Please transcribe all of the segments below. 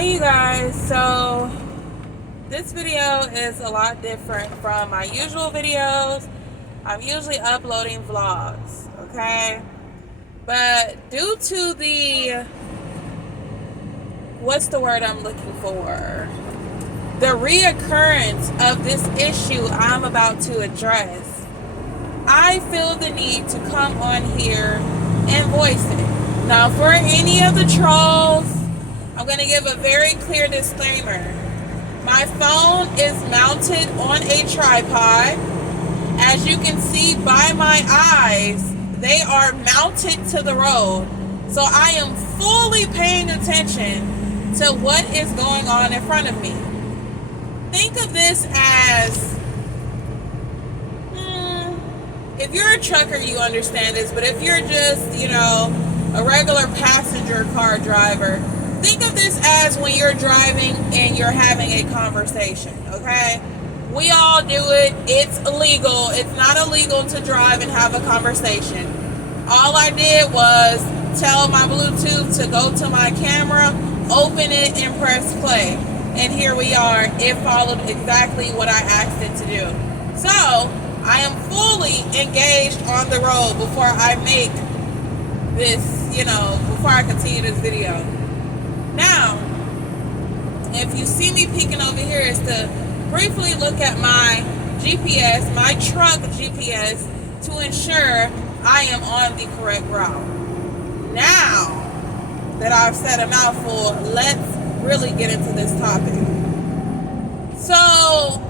Hey you guys, so this video is a lot different from my usual videos. I'm usually uploading vlogs, okay? But due to what's the word I'm looking for? The reoccurrence of this issue I'm about to address, I feel the need to come on here and voice it. Now for any of the trolls, I'm going to give a very clear disclaimer. My phone is mounted on a tripod. As you can see by my eyes, they are mounted to the road. So I am fully paying attention to what is going on in front of me. Think of this as, if you're a trucker, you understand this, but if you're just, a regular passenger car driver, think of this as when you're driving and you're having a conversation, okay? We all do it. It's illegal. It's not illegal to drive and have a conversation. All I did was tell my Bluetooth to go to my camera, open it, and press play. And here we are. It followed exactly what I asked it to do. So, I am fully engaged on the road before I make this, before I continue this video. Now, if you see me peeking over here, is to briefly look at my GPS, my truck GPS, to ensure I am on the correct route. Now that I've said a mouthful, let's really get into this topic. So,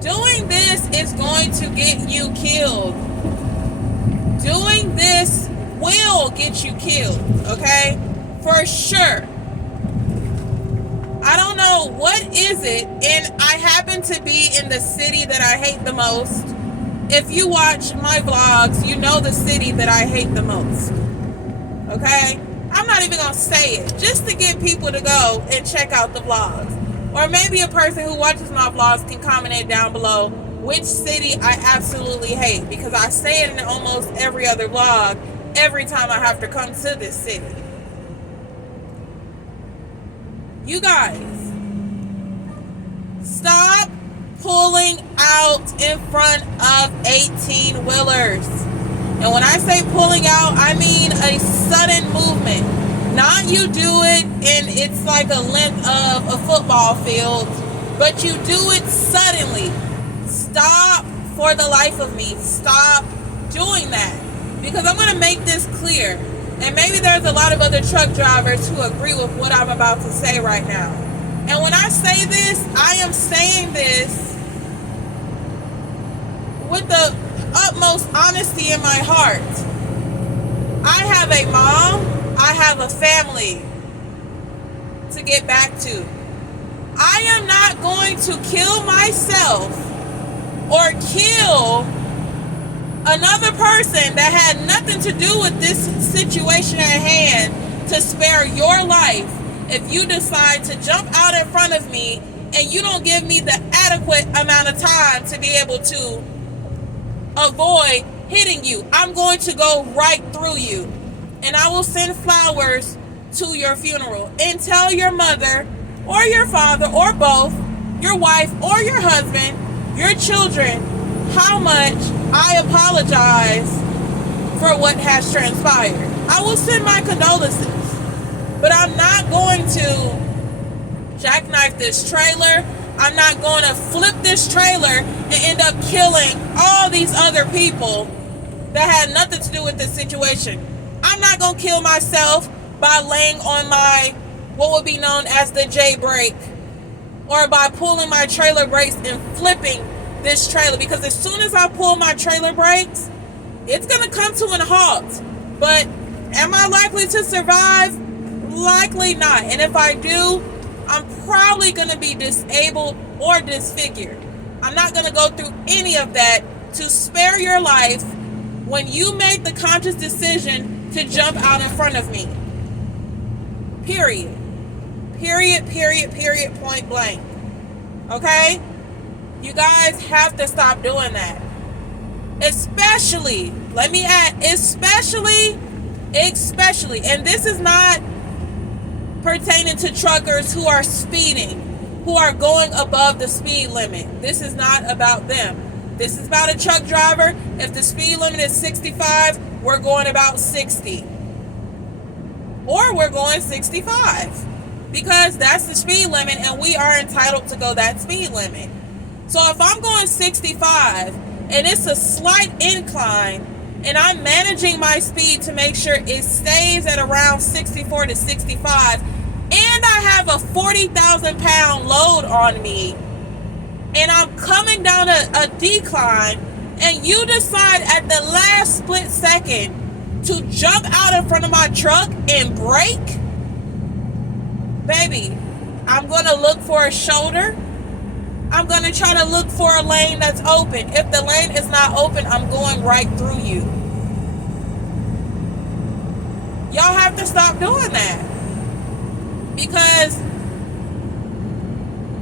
doing this is going to get you killed. Doing this will get you killed, okay? For sure. I don't know what is it, and I happen to be in the city that I hate the most. If you watch my vlogs, you know the city that I hate the most. Okay? I'm not even going to say it, just to get people to go and check out the vlogs. Or maybe a person who watches my vlogs can comment it down below which city I absolutely hate, because I say it in almost every other vlog every time I have to come to this city. You guys, stop pulling out in front of 18-wheelers. And when I say pulling out, I mean a sudden movement. Not you do it and it's like a length of a football field, but you do it suddenly. Stop, for the life of me, stop doing that. Because I'm going to make this clear. And maybe there's a lot of other truck drivers who agree with what I'm about to say right now. And when I say this, I am saying this with the utmost honesty in my heart. I have a mom, I have a family to get back to. I am not going to kill myself or kill another person that had nothing to do with this situation at hand to spare your life if you decide to jump out in front of me and you don't give me the adequate amount of time to be able to avoid hitting you. I'm going to go right through you, and I will send flowers to your funeral and tell your mother or your father or both, your wife or your husband, your children, how much I apologize for what has transpired. I will send my condolences, but I'm not going to jackknife this trailer. I'm not going to flip this trailer and end up killing all these other people that had nothing to do with this situation. I'm not going to kill myself by laying on my, what would be known as the J brake, or by pulling my trailer brakes and flipping this trailer, because as soon as I pull my trailer brakes, it's going to come to an halt. But am I likely to survive? Likely not. And if I do, I'm probably going to be disabled or disfigured. I'm not going to go through any of that to spare your life when you make the conscious decision to jump out in front of me. Period. Period, period, period, point blank. Okay? You guys have to stop doing that. Especially, let me add, especially, and this is not pertaining to truckers who are speeding, who are going above the speed limit. This is not about them. This is about a truck driver. If the speed limit is 65, we're going about 60. Or we're going 65. Because that's the speed limit and we are entitled to go that speed limit. So if I'm going 65 and it's a slight incline and I'm managing my speed to make sure it stays at around 64 to 65 and I have a 40,000 pound load on me and I'm coming down a decline and you decide at the last split second to jump out in front of my truck and brake, baby, I'm going to look for a shoulder. I'm going to try to look for a lane that's open. If the lane is not open, I'm going right through you. Y'all have to stop doing that. Because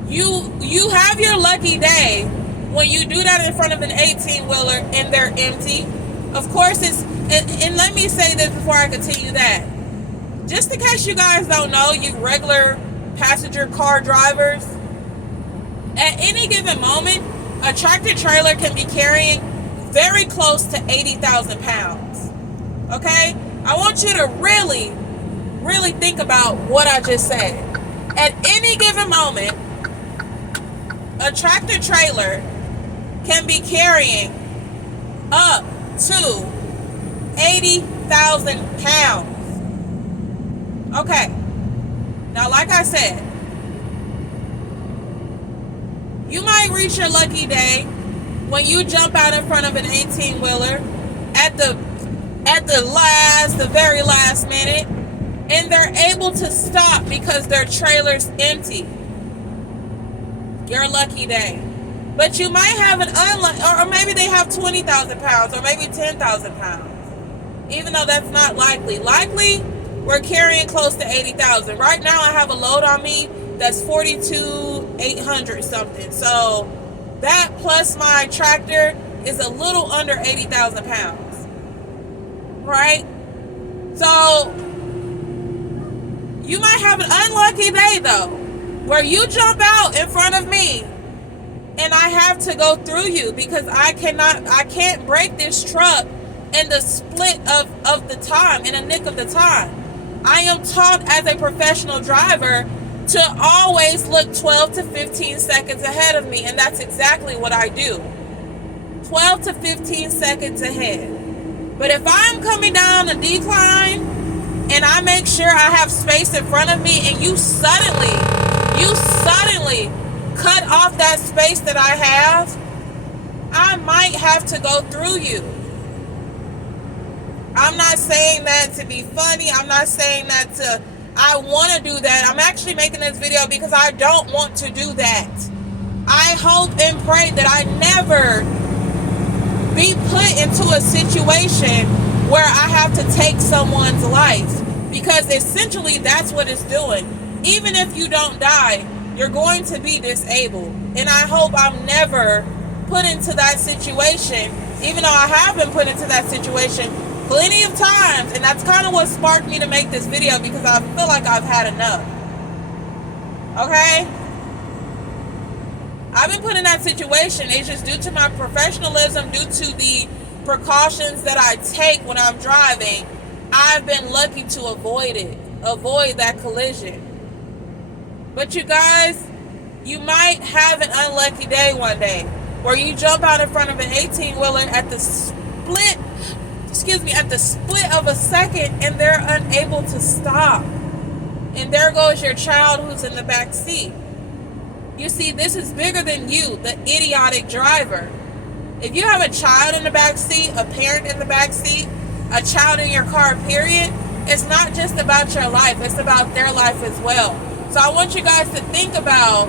you have your lucky day when you do that in front of an 18-wheeler and they're empty. Of course, and let me say this before I continue that. Just in case you guys don't know, you regular passenger car drivers, at any given moment, a tractor trailer can be carrying very close to 80,000 pounds. Okay? I want you to really, really think about what I just said. At any given moment, a tractor trailer can be carrying up to 80,000 pounds. Okay. Now, like I said, you might reach your lucky day when you jump out in front of an 18-wheeler at the very last minute, and they're able to stop because their trailer's empty. Your lucky day. But you might have an or maybe they have 20,000 pounds, or maybe 10,000 pounds. Even though that's not likely. Likely, we're carrying close to 80,000. Right now, I have a load on me that's 42,800 something. So that plus my tractor is a little under 80,000 pounds. Right? So you might have an unlucky day though, where you jump out in front of me and I have to go through you because I can't break this truck in the split of the time, in a nick of the time. I am taught as a professional driver to always look 12 to 15 seconds ahead of me, and that's exactly what I do. 12 to 15 seconds ahead. But if I'm coming down a decline and I make sure I have space in front of me and you suddenly cut off that space that I have, I might have to go through you. I'm not saying that to be funny. I'm not saying that I want to do that. I'm actually making this video because I don't want to do that. I hope and pray that I never be put into a situation where I have to take someone's life, because essentially that's what it's doing. Even if you don't die, you're going to be disabled. And I hope I'm never put into that situation, even though I have been put into that situation plenty of times, and that's kind of what sparked me to make this video, because I feel like I've had enough. Okay? I've been put in that situation. It's just due to my professionalism, due to the precautions that I take when I'm driving. I've been lucky to avoid that collision. But you guys, you might have an unlucky day one day where you jump out in front of an 18-wheeler at the split of a second and they're unable to stop. And there goes your child who's in the back seat. You see, this is bigger than you, the idiotic driver. If you have a child in the back seat, a parent in the back seat, a child in your car, period, it's not just about your life, it's about their life as well. So I want you guys to think about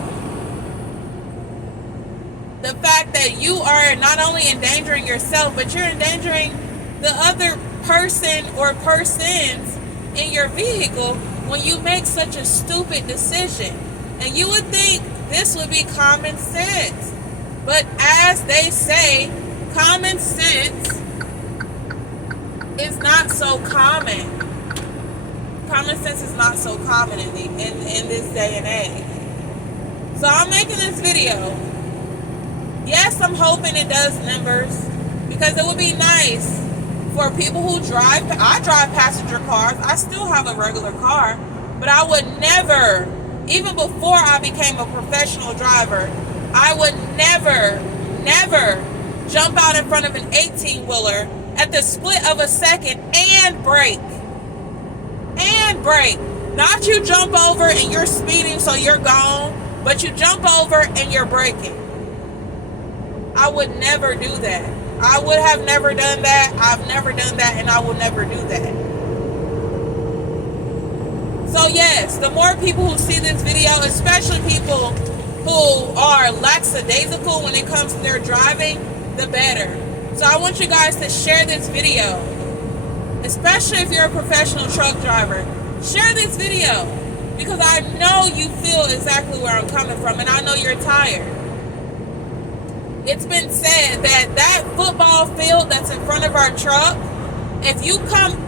the fact that you are not only endangering yourself, but you're endangering the other person or persons in your vehicle when you make such a stupid decision. And you would think this would be common sense. But as they say, common sense is not so common. common sense is not so common in this day and age. So I'm making this video. Yes, I'm hoping it does numbers, because it would be nice for people who drive. I drive passenger cars. I still have a regular car, but I would never, even before I became a professional driver, I would never jump out in front of an 18-wheeler at the split of a second and brake. Not you jump over and you're speeding so you're gone, but you jump over and you're braking. I would never do that. I would have never done that. I've never done that, and I will never do that. So yes, the more people who see this video, especially people who are lackadaisical when it comes to their driving, the better. So I want you guys to share this video, especially if you're a professional truck driver. Share this video, because I know you feel exactly where I'm coming from, and I know you're tired. It's been said that football field that's in front of our truck, if you come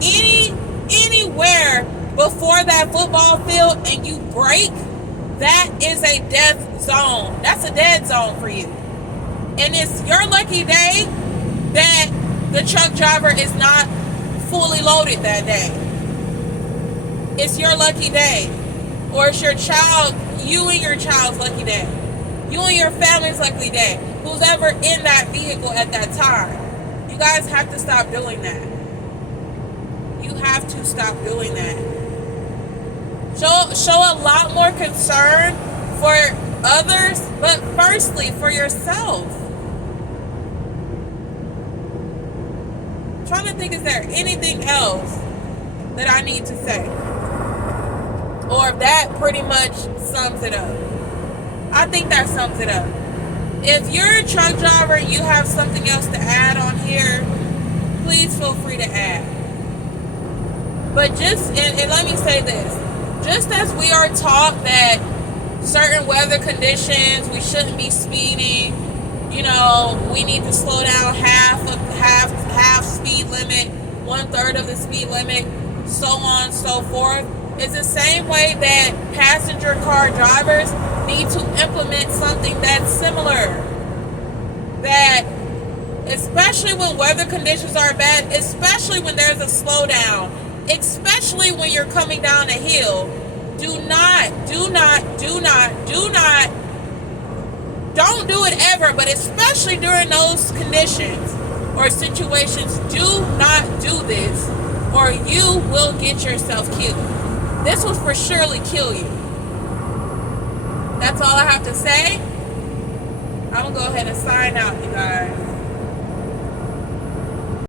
anywhere before that football field and you brake, that is a death zone. That's a dead zone for you. And it's your lucky day that the truck driver is not fully loaded that day. It's your lucky day. Or it's your child, you and your child's lucky day. You and your family's lucky day. Who's ever in that vehicle at that time. You guys have to stop doing that. You have to stop doing that. Show a lot more concern for others, but firstly for yourself. I'm trying to think, is there anything else that I need to say? Or if that pretty much sums it up. I think that sums it up. If you're a truck driver and you have something else to add on here, please feel free to add. But and let me say this, just as we are taught that certain weather conditions, we shouldn't be speeding, we need to slow down half speed limit, 1/3 of the speed limit, so on and so forth. It's the same way that passenger car drivers need to implement something that's similar. That, especially when weather conditions are bad, especially when there's a slowdown, especially when you're coming down a hill, don't do it ever, but especially during those conditions or situations, do not do this, or you will get yourself killed. This will for surely kill you. That's all I have to say. I'm going to go ahead and sign out, you guys.